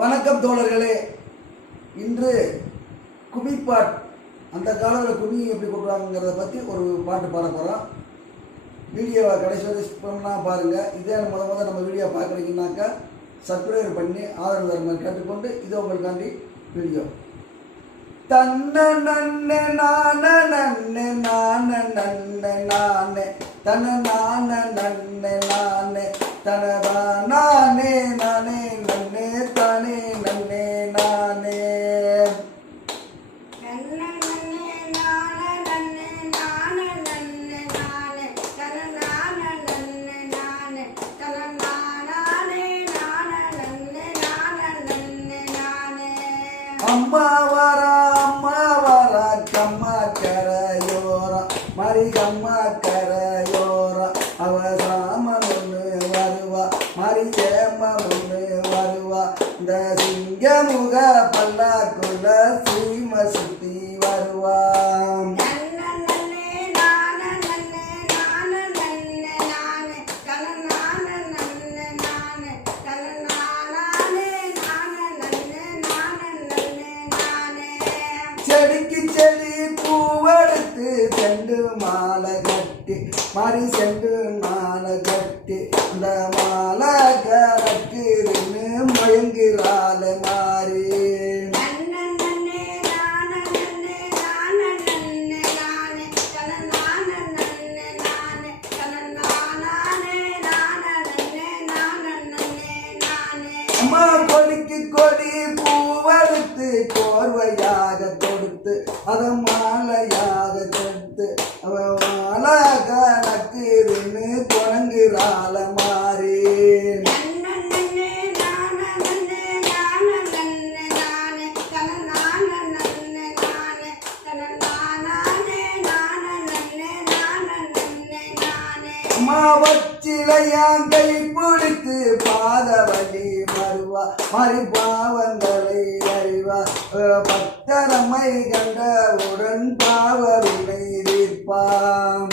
வணக்கம் தோழர்களே. இன்று குமிப்பாட் அந்த காலத்தில் குமி எப்படி கொடுக்குறாங்கிறத பற்றி ஒரு பாட்டு பாட போகிறோம். வீடியோவை கடைசி வரை பண்ணலாம் பாருங்கள். இதே முதல்ல நம்ம வீடியோ பார்க்குறீங்கன்னாக்கா சப்ஸ்கிரைப் பண்ணி ஆதரவு தருமா கேட்டுக்கொண்டு இது உங்களுக்காண்டி வீடியோ. தன்ன நன்ன நான நன்ன நான நன்ன நானே தன நான நன்ன நானே தனதா நானே நானே நன்னே தானே நன்னே நானே அம்மா வரா கம்மா கரையோரா மரி கம்மா கரையோரா அவ ராமன் ஒன்று வருவா மரி ஜெயம்மன் ஒன்று வருவா இந்த சிங்கமுக பல்லாக்குள்ள சீம சுத்தி வருவா. செடிக்கு செடி பூவெடுத்து செண்டு மாலை கட்டி மாறி செண்டு மாலை கட்டி அந்த மாலை கறக்குதுன்னு மயங்குறால மாறி அம்மா கொடிக்கு கொடி பூவெடுத்து கோர்வையாக கொடுத்து அதை மாலையாக கொடுத்து அவ மாலை கணக்குதுன்னு தொடங்குறால மாறி அம்மா வச்சிலையான் கை பிடித்து பாத வழி வருவா மறு பாவங்களை அறிவா பத்தரமை கண்டவுடன் பாவவினை தீர்ப்பாம்.